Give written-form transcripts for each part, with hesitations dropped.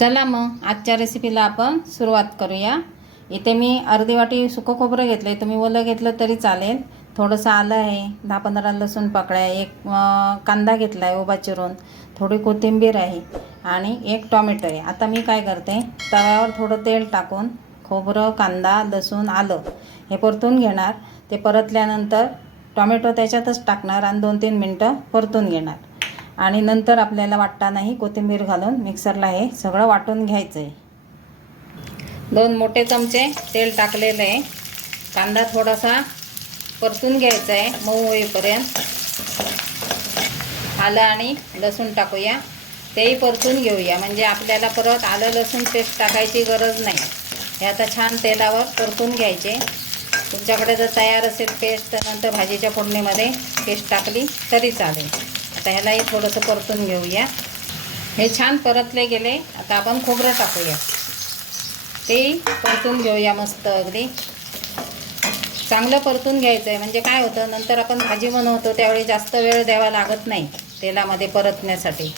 चला मग आजच्या रेसिपीला आपण सुरुवात करूया। इथे मी अर्धी वाटी सुकं खोबरं घेतलं आहे, तुम्ही ओलं घेतलं तरी चालेल। थोडंसं आलं आहे, 10-15 लसूण पाकळ्या, एक कांदा घेतला आहे उभा चिरून, थोडी कोथिंबीर आहे आणि एक टोमॅटो आहे। आता मी काय करते, तव्यावर थोडं तेल टाकून खोबरं, कांदा, लसूण, आलं हे परतून घेणार। ते परतल्यानंतर टोमॅटो त्याच्यातच टाकणार आणि 2-3 मिनटं परतून घेणार आणि नंतर आपल्याला वाटतानाही कोथिंबीर घालून मिक्सरला हे सगळं वाटून घ्यायचं आहे। 2 मोठे चमचे तेल टाकलेलं आहे। कांदा थोडासा परतून घ्यायचा आहे मऊ होईपर्यंत। आलं आणि लसूण टाकूया, तेही परतून घेऊया, म्हणजे आपल्याला परत आलं लसूण पेस्ट टाकायची गरज नाही। हे आता छान तेलावर परतून घ्यायचे। तुमच्याकडे जर तयार असेल पेस्ट तर नंतर भाजीच्या फोडणीमध्ये पेस्ट टाकली तरी चालेल। आता ह्यालाही थोडंसं परतून घेऊया। हे छान परतले गेले, आता आपण खोबरं टाकूया, ते परतून घेऊया मस्त अगदी चांगलं परतून घ्यायचं आहे। म्हणजे काय होतं, नंतर आपण भाजी बनवतो त्यावेळी जास्त वेळ द्यावा लागत नाही तेलामध्ये परतण्यासाठी,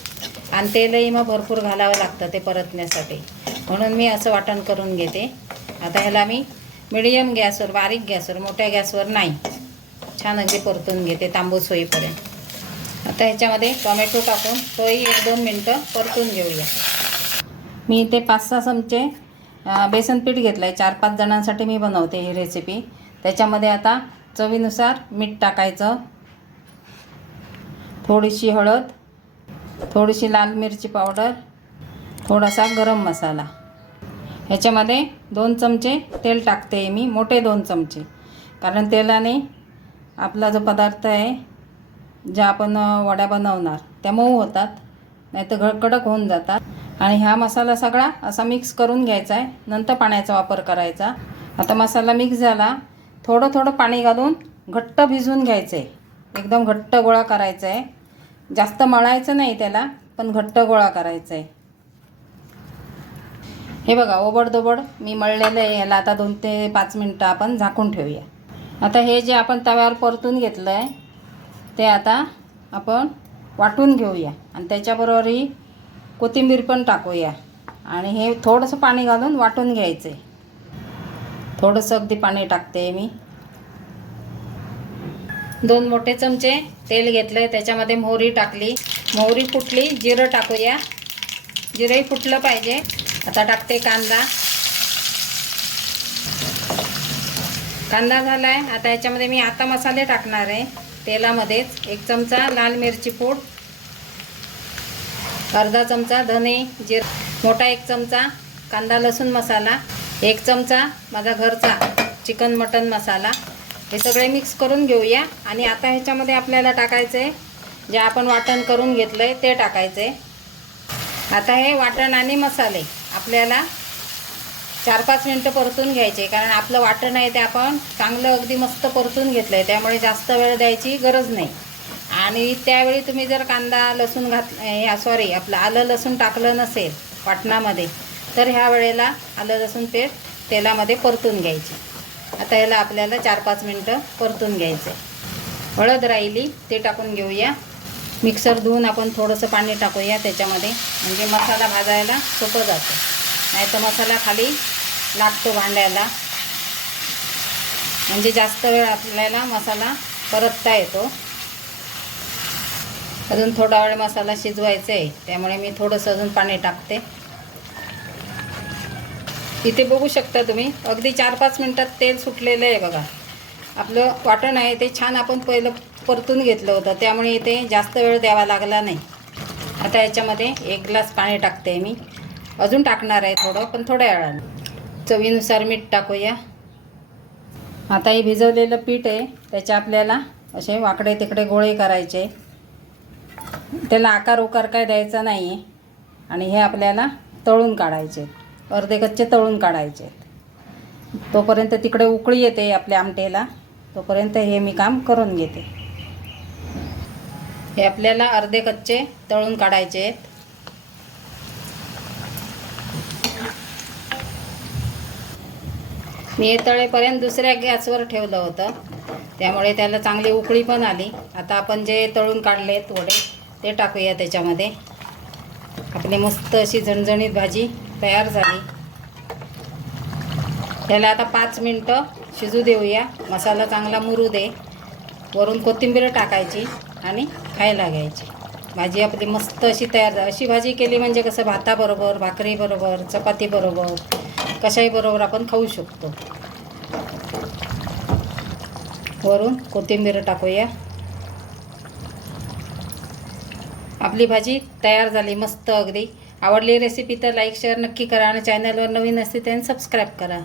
आणि तेलही मग भरपूर घालावं लागतं ते परतण्यासाठी, म्हणून मी असं वाटण करून घेते। आता ह्याला मी मीडियम गॅसवर, बारीक गॅसवर, मोठ्या गॅसवर नाही, छान अगदी परतून घेते तांबूस होईपर्यंत। आता ह्याच्यामध्ये टोमॅटो टाकून तोही 1-2 मिनटं परतून घेऊया। मी इथे 5-6 चमचे बेसन पीठ घेतलं आहे, 4-5 जणांसाठी मी बनवते ही रेसिपी। त्याच्यामध्ये आता चवीनुसार मीठ टाकायचं, थोडीशी हळद, थोडीशी लाल मिरची पावडर, थोडासा गरम मसाला। ह्याच्यामध्ये 2 चमचे तेल टाकते मी, मोठे 2 चमचे, कारण तेलाने आपला जो पदार्थ आहे, ज्या आपण वड्या बनवणार त्या मऊ होतात, नाहीतर कडक होऊन जातात। आणि हा मसाला सगळा असा मिक्स करून घ्यायचा आहे, नंतर पाण्याचा वापर करायचा। आता मसाला मिक्स झाला, थोडं थोडं पाणी घालून घट्ट भिजवून घ्यायचं आहे, एकदम घट्ट गोळा करायचा आहे, जास्त मळायचं नाही त्याला, पण घट्ट गोळा करायचा आहे। हे बघा ओबडधोबड मी मळलेलं आहे। ह्याला आता 2 ते 5 मिनटं आपण झाकून ठेवूया। आता हे जे आपण तव्यावर परतून घेतलं आहे ते आता आपण वाटून घेऊया आणि त्याच्याबरोबर ही कोथिंबीर पण टाकूया आणि हे थोडंसं पाणी घालून वाटून घ्यायचं आहे। थोडंसं अगदी पाणी टाकते मी। 2 मोठे चमचे तेल घेतलं आहे, त्याच्यामध्ये मोहरी टाकली, मोहरी फुटली, जिरं टाकूया, जिरंही फुटलं पाहिजे। आता टाकते कांदा, कांदा झाला आहे। आता याच्यामध्ये मी आता मसाले टाकणार आहे तेलामध्येच। 1 चमचा लाल मिरची पूड, अर्धा चमचा धने जिरे, मोठा 1 चमचा कांदा लसूण मसाला, 1 चमचा माझा घरचा चिकन मटन मसाला। हे सगळे मिक्स करून घेऊया आणि आता ह्याच्यामध्ये आपल्याला टाकायचं आहे जे आपण वाटण करून घेतलं आहे ते टाकायचं आहे। आता हे वाटण आणि मसाले आपल्याला 4-5 मिनटं परतून घ्यायचे, कारण आपलं वाटण आहे ते आपण चांगलं अगदी मस्त परतून घेतलं आहे, त्यामुळे जास्त वेळ द्यायची गरज नाही। आणि त्यावेळी तुम्ही जर कांदा लसूण आपलं आलं लसूण टाकलं नसेल वाटणामध्ये, तर ह्या वेळेला आलं लसूण पेस्ट तेलामध्ये परतून घ्यायची। आता याला आपल्याला 4-5 मिनटं परतून घ्यायचं आहे। हळद राहिली ते टाकून घेऊया। मिक्सर धुवून आपण थोडंसं पाणी टाकूया त्याच्यामध्ये, म्हणजे मसाला भाजायला सोपं जातं, नाही तर मसाला खाली लागतो भांड्याला, म्हणजे जास्त वेळ आपल्याला मसाला परतता येतो। अजून थोडा वेळ मसाला शिजवायचा आहे, त्यामुळे मी थोडंसं अजून पाणी टाकते। इथे बघू शकता तुम्ही, अगदी 4-5 मिनटात तेल सुटलेलं आहे बघा। आपलं वाटण आहे ते छान आपण पहिलं परतून घेतलं होतं, त्यामुळे इथे जास्त वेळ द्यावा लागला नाही। आता याच्यामध्ये 1 ग्लास पाणी टाकते मी, अजून टाकणार आहे थोडं, पण थोड्या वेळाने। चवीनुसार मीठ टाकूया। आता हे भिजवलेलं पीठ आहे त्याचे आपल्याला असे वाकडे तिकडे गोळे करायचे, त्याला आकार उकार काय द्यायचा नाही आहे, आणि हे आपल्याला तळून काढायचे, अर्धे कच्चे तळून काढायचे। तोपर्यंत तिकडे उकळी येते आपल्या आमटेला, तोपर्यंत हे मी काम करून घेते। हे आपल्याला अर्धे कच्चे तळून काढायचे आहेत। मी हे तळेपर्यंत दुसऱ्या गॅसवर ठेवलं होतं, त्यामुळे त्याला चांगली उकळी पण आली। आता आपण जे तळून काढलेत वडे ते टाकूया त्याच्यामध्ये। आपले आपली मस्त अशी झणझणीत भाजी तयार झाली. त्याला आता 5 मिनटं शिजू देऊया. मसाला चांगला मुरू दे. वरून कोथिंबीर टाकायची आणि खायला घ्यायची. भाजी आपली मस्त अशी तयार झाली. अशी भाजी केली म्हणजे कसं भाताबरोबर, भाकरीबरोबर, चपातीबरोबर, कशाही बरोबर आपण खाऊ शकतो. वरून कोथिंबीर टाकूया. आपली भाजी तयार झाली मस्त अगदी. आवडली रेसिपी तर लाईक शेअर नक्की करा आणि चॅनलवर नवीन असते त्यांनी सबस्क्राईब करा.